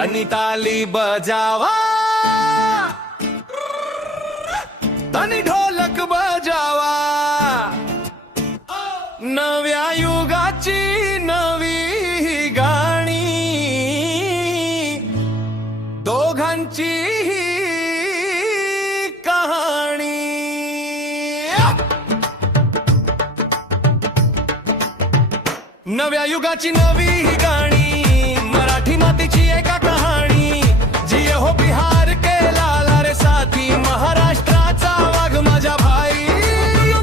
तनी ताली बजावा, तनी ढोलक बजावा, नव्या युगाची नवी गाणी, दोघांची कहाणी. नव्या युगाची नवी गाणी, मराठी मातीची एका कहाणी. जिये हो बिहार के लाला रे साथी, महाराष्ट्राचा वाघ माझ्या भाई.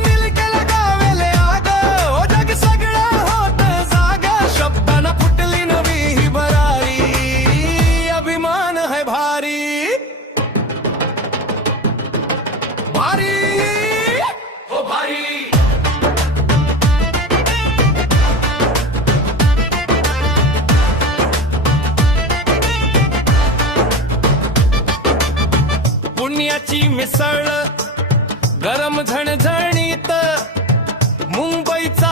मिल के लगावेले आग, हो जग सगळं होत जाग. शब्दांना फुटली नवी ही भरारी, अभिमान है भारी भारी हो भारी. पुण्याची मिसळ गरम झणझणीत, मुंबईचा